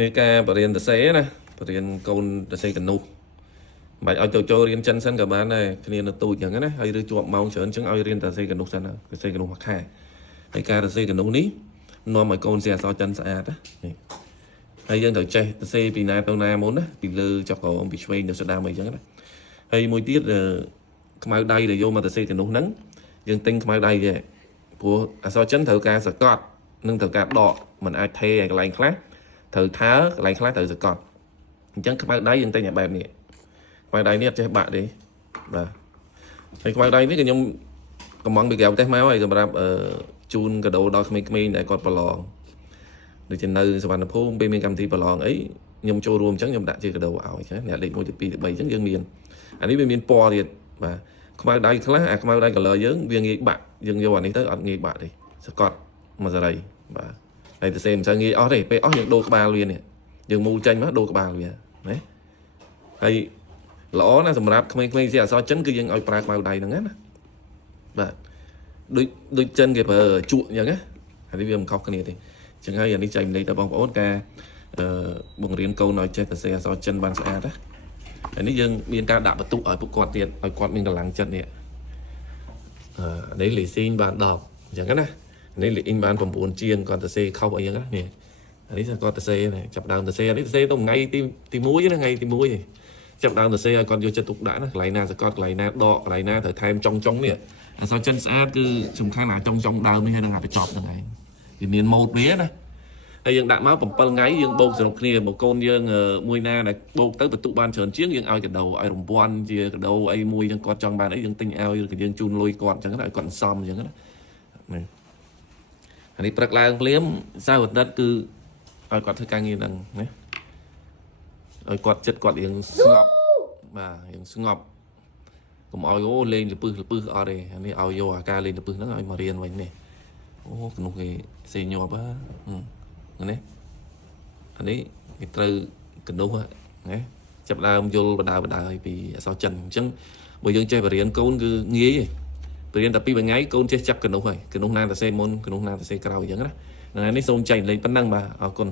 នេះការបរៀនសរសេរណាបរៀនកូនសរសេរកនុះមិនឲ្យចូលរៀនចិនសិនក៏បានដែរគ្នានៅទូចអញ្ចឹងណាហើយឬជាប់ម៉ោងច្រើនអញ្ចឹងឲ្យរៀនតែសរសេរកនុះសិនណាសរសេរកនុះមួយខែហើយការសរសេរកនុះនេះនាំឲ្យកូនសរសេរអក្សរចិនស្អាតណាហើយយើងត្រូវចេះសរសេរពីណាទៅណាមុនណាពីលើចុះក្រោមពីឆ្វេងទៅស្ដាំអីចឹងណាហើយមួយទៀតខ្មៅដៃដែលយកមកសរសេរកនុះហ្នឹងយើងទិញខ្មៅដៃទេព្រោះអក្សរចិនត្រូវការសកត់និងត្រូវការដកមិនអាចថេឲ្យកន្លែងខ្លះត្រូវថើកន្លែងខ្លះត្រូវសកត់អញ្ចឹងខ្មៅដៃយើងទិញឲ្យបែបនេះខ្មៅដៃនេះអត់ចេះបាក់ទេបាទហើយខ្មៅដៃនេះក៏ខ្ញុំកំងពីក្រៅប្រទេសមកហើយសម្រាប់ជូនកាដូដល់ក្មេងៗដែលគាត់ប្រឡងដូចជានៅសវណ្ណភូមិពេលមានកម្មវិធីប្រឡងអីខ្ញុំចូលរួមអញ្ចឹងខ្ញុំដាក់ជាកាដូឲ្យចាអ្នកលេខ1ទី2ទី3អញ្ចឹងយើងមានអានេះវាមានពណ៌ទៀតបាទខ្មៅដៃខ្លះអាខ្មៅដៃ color យើងវាងាយបាក់យើងយកអានេះទៅអត់ងាយបាក់ទេសកត់មកសេរីបាទហើយទៅសេមិនសូវងាយអស់ទេពេលអស់យើងដូរក្បាលវានេះយើងមូលចេញមកដូរក្បាលវាណាហើយល្អណាស់សម្រាប់ក្មេងៗជាអក្សរចិនគឺយើងឲ្យប្រើខ្មៅដៃហ្នឹងណាបាទដូចចិនគេប្រើជក់អញ្ចឹងណាអានេះវាមិនខុសគ្នាទេអញ្ចឹងហើយអានេះចែកម្លែកដល់បងប្អូនការបង្រៀនកូនឲ្យចេះសរសេរអក្សរចិនបានស្អាតណាហើយនេះយើងមានការដាក់បន្ទុកឲ្យពួកគាត់ទៀតឲ្យគាត់មានកម្លាំងចិត្តនេះនេះលីស៊ីងបាន10អញ្ចឹងណានេះលីអ៊ីងបាន9ជាងគាត់សរសេរខុសអីចឹងណានេះអានេះគាត់សរសេរចាប់ដើមសរសេរនេះសរសេរទៅថ្ងៃទី1ណាថ្ងៃទី1ទេចាប់ដើមសរសេរឲ្យគាត់យកចិត្តទុកដាក់ណាកន្លែងណាសកត់កន្លែងណាដកកន្លែងណាត្រូវថែមចុងនេះអក្សរចិនស្អាតគឺសំខាន់អាចុងដើមនេះហើយនឹងអាបញ្ចប់ហ្នឹងឯងវាមានម៉ូដវាណាហើយយើងដាក់មក7ថ្ងៃយើងបូកសរុបគ្នាមកកូនយើងមួយណាដែលបូកទៅបន្ទុកបានច្រើនជាងយើងឲ្យកាដូឲ្យរង្វាន់ជាកាដូអីមួយហ្នឹងគាត់ចង់បានអីយើងទិញឲ្យឬក៏យើងជូនលុយគាត់អញ្ចឹងឲ្យគាត់សំអញ្ចឹងណាអានេះព្រឹកឡើងភ្លាមសៅរ៍អាទិត្យគឺឲ្យគាត់ធ្វើការងារហ្នឹងណាឲ្យគាត់ចិត្តគាត់រៀងស្ងប់បាទរៀងស្ងប់កុំឲ្យលេងលពឹសអត់ទេអានេះឲ្យយកអាការលេងលពឹសហ្នឹងឲ្យមករៀនវិញនេះអូក្នុងគេសេញប់ណាអានេះគេត្រូវកណ្ដុះណាចាប់ដើមយល់បដាឲ្យពីអក្សរចិនអញ្ចឹងបើយើងចេះបរៀនកូនគឺងាយបរៀនតែ2ថ្ងៃកូនចេះចាប់កណ្ដុះហើយកណ្ដុះណាសរសេរមុនកណ្ដុះណាសរសេរក្រោយអញ្ចឹងណាហ្នឹងនេះសូមចែកលេខប៉ុណ្ណឹងបាទអរគុណ